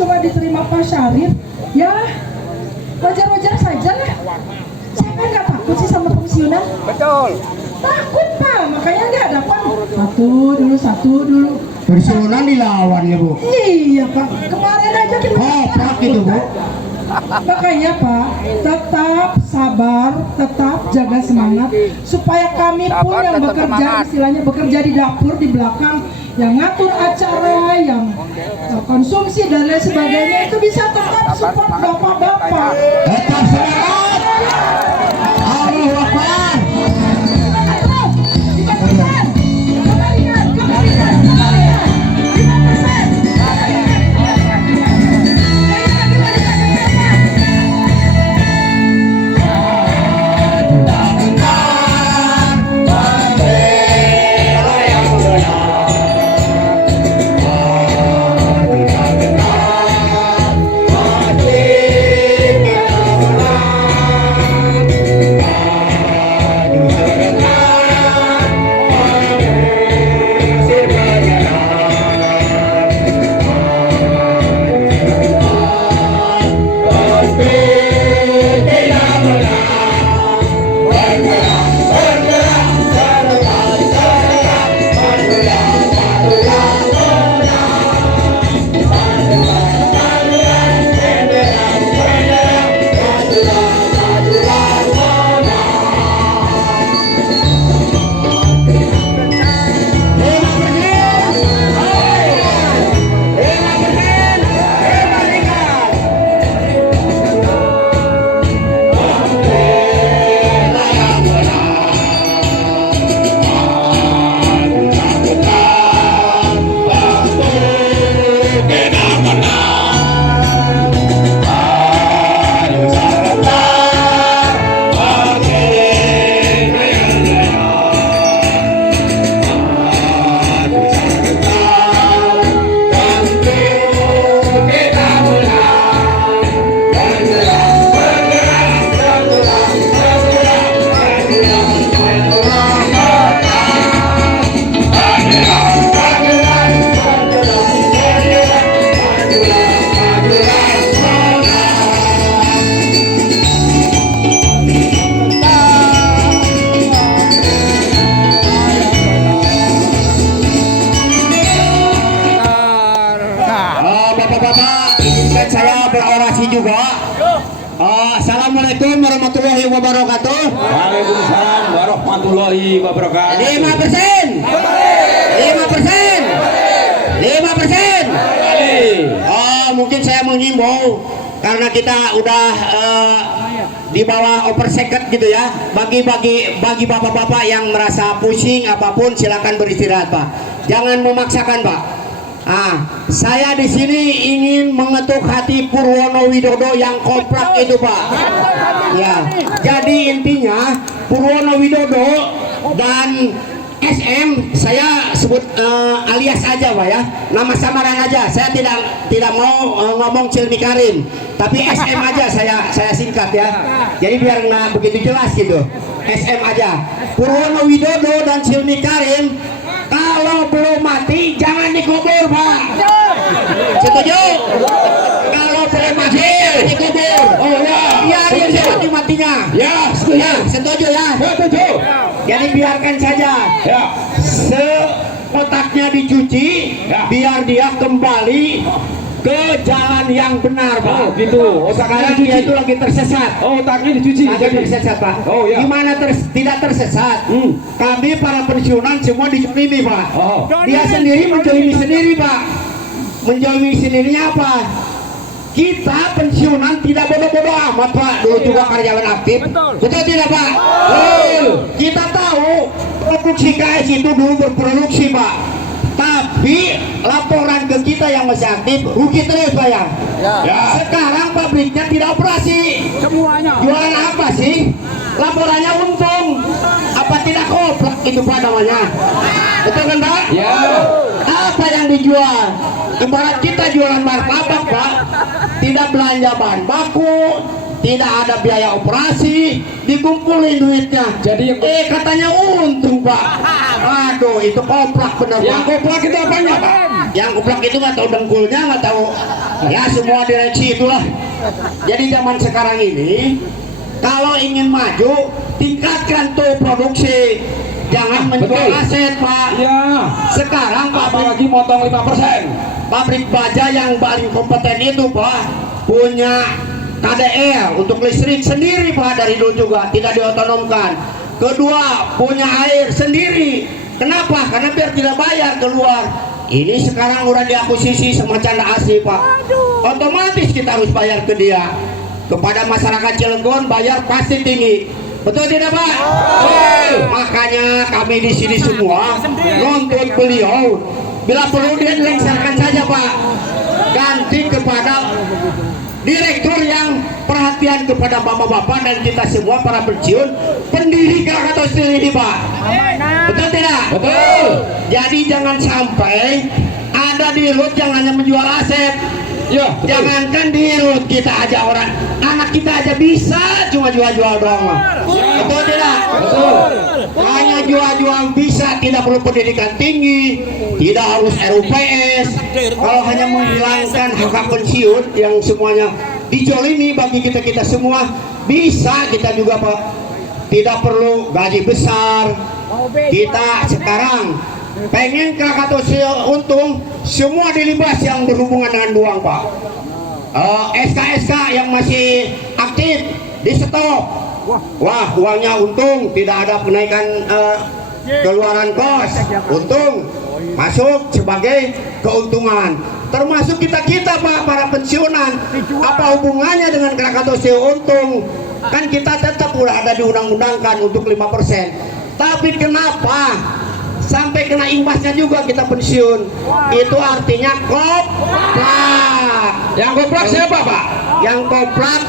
cuma diterima Pak Syarif, ya wajar-wajar saja lah. Saya kan nggak takut sih sama pensiunan. Betul. Takut Pak, makanya nggak dapat. Satu dulu. Pensiunan dilawan ya Bu. Iya Pak, kemarin aja kita Pak gitu Bu. makanya Pak, tetap sabar, tetap jaga semangat supaya kami pun Sabar, yang tetap bekerja, semangat. istilahnya bekerja di dapur di belakang, yang ngatur acara, yang konsumsi dan lain sebagainya itu bisa tetap support bapak-bapak. Tetap semangat. Allahu Akbar. Bapak-bapak, izinkan saya berorasi juga. Assalamualaikum warahmatullahi wabarakatuh. Waalaikumsalam warahmatullahi wabarakatuh. 5%. 5%. 5%. Mungkin saya menghimbau karena kita udah di bawah oversecond gitu ya. Bagi bapak-bapak yang merasa pusing apapun silakan beristirahat Pak. Jangan memaksakan Pak. Saya di sini ingin mengetuk hati Purwono Widodo yang komplak itu Pak. Ya, jadi intinya Purwono Widodo dan SM saya sebut alias aja Pak ya, nama samaran aja. Saya tidak mau ngomong Cilmi Karim, tapi SM aja saya singkat ya. Jadi biar nggak begitu jelas gitu. SM aja. Purwono Widodo dan Cilmi Karim kalau belum mati jangan dikubur Pak. Setuju? Kalau belum mati jangan dikubur. Oh ya. Biarin mati matinya. Ya, setuju ya. Setuju. Jadi biarkan saja. Ya. Otaknya dicuci, biar dia kembali ke jalan yang benar Pak. Oh gitu. Sekarang dia itu lagi tersesat. Oh, otaknya dicuci. Lagi tersesat Pak. Oh ya. Gimana tidak tersesat? Kami para pensiunan semua dizolimi Pak. Oh. Dia sendiri menjolimi sendiri Pak. Menjolimi sendirinya apa? Kita pensiunan tidak bodoh-bodoh amat Pak. Dulu juga karyawan aktif. Betul tidak Pak? Betul. Kita tahu produksi KS itu dulu berproduksi Pak. Tapi laporan ke kita yang masih aktif rugi terus Pak ya. Sekarang pabriknya tidak operasi. Semuanya. Jualan apa sih? Laporannya untung. Apa tidak koplak itu Pak namanya? Betul kan Pak? Ya. Apa yang dijual? Ibarat kita jualan martabak Pak, tidak belanja bahan baku, tidak ada biaya operasi, dikumpulin duitnya. Jadi katanya untung Pak. Aduh, itu koplak bener Pak. Yang koplak itu apanya Pak? Yang koplak itu nggak tahu dengkulnya, nggak tahu Ya semua direksi itulah. Jadi zaman sekarang ini kalau ingin maju tingkatkan tuh produksi, jangan menjual Betul. aset Pak. Ya. Sekarang Apalagi motong 5%. pabrik baja yang paling kompeten itu Pak punya KDL untuk listrik sendiri Pak, dari dulu juga tidak diotonomkan. Kedua punya air sendiri. Kenapa? Karena biar tidak bayar keluar. Ini sekarang udah diakuisisi sama Canda Asri Pak. Otomatis kita harus bayar ke dia. Kepada masyarakat Cilegon bayar pasti tinggi. Betul tidak Pak? Makanya kami di sini semua nuntut beliau, bila perlu dia dilengsarkan saja Pak, ganti kepada direktur yang perhatian kepada bapak-bapak dan kita semua para pensiun pendiri Krakatau Steel ini Pak. Betul tidak? Betul. Jadi jangan sampai ada dirut yang hanya menjual aset. Ya, betul. Jangankan dirut, kita aja orang anak kita aja bisa cuma jual-jual doang Pak. Betul tidak? Betul. Hanya jual-jual bisa, tidak perlu pendidikan tinggi, tidak harus RUPS. Kalau hanya menghilangkan hak pensiun yang semuanya dijolimi bagi kita semua, bisa kita juga Pak. Tidak perlu gaji besar. Kita sekarang pengen Krakatau Steel untung, semua dilibas yang berhubungan dengan uang Pak. SK-SK yang masih aktif di stop. Wah, uangnya untung, tidak ada kenaikan keluaran kos, untung masuk sebagai keuntungan. Termasuk kita Pak, para pensiunan, apa hubungannya dengan Krakatau Steel untung? Kan kita tetap udah ada diundang-undangkan untuk 5%. Tapi kenapa sampai kena imbasnya juga kita pensiun? Itu artinya koplak. Yang goblok siapa Pak? Yang koplak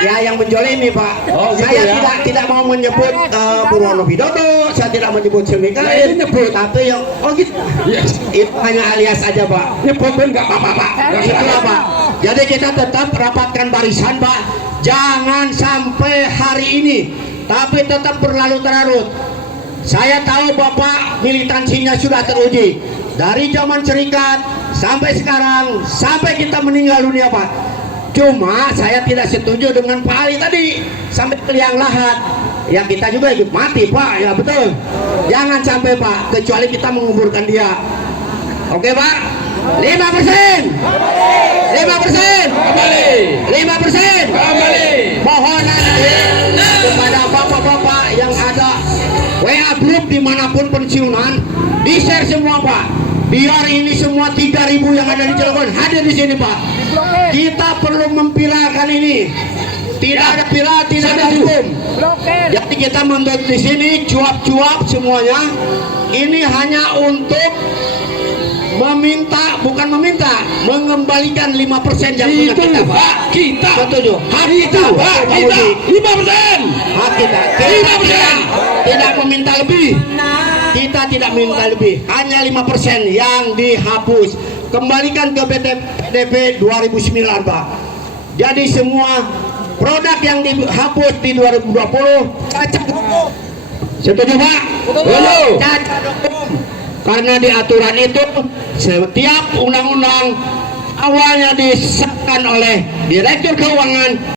ya yang menjolimi Pak. Oh, gitu Saya ya? tidak mau menyebut Purwono Widodo, saya tidak menyebut Silmikain, tapi yang gitu. Yes. Itu hanya alias aja Pak. Nyebutin nggak apa-apa Pak. Itulah Pak. Jadi kita tetap rapatkan barisan Pak. Jangan sampai hari ini, tapi tetap berlarut-larut. Saya tahu Bapak militansinya sudah teruji dari zaman serikat sampai sekarang, sampai kita meninggal dunia Pak. Cuma saya tidak setuju dengan Pak Ali tadi sampai ke liang lahat. Ya kita juga ikut mati Pak, ya betul. Jangan sampai Pak, kecuali kita menguburkan dia. Oke Pak? 5%. 5%. Kembali. 5%. Kembali. Mohon nanti kepada bapak-bapak yang ada WA grup dimanapun pensiunan, di share semua Pak. Biar ini semua 3.000 yang ada di Cilegon hadir di sini Pak. Kita perlu memviralkan ini. Tidak ada viral, tidak ada hukum. Jadi kita menuntut di sini cuap-cuap semuanya. Ini hanya untuk mengembalikan 5% yang punya Itu kita Pak. Pak, kita. Setuju. Hak kita Pak, Pak kita. Budi. 5%. Hak kita. 5%. Tidak meminta lebih. Kita tidak minta lebih. Hanya 5% yang dihapus. Kembalikan ke PDP 2009 Pak. Jadi semua produk yang dihapus di 2020 cacat hukum. Setuju Pak? Setuju. Cacat hukum. Karena di aturan itu setiap undang-undang awalnya disahkan oleh Direktur Keuangan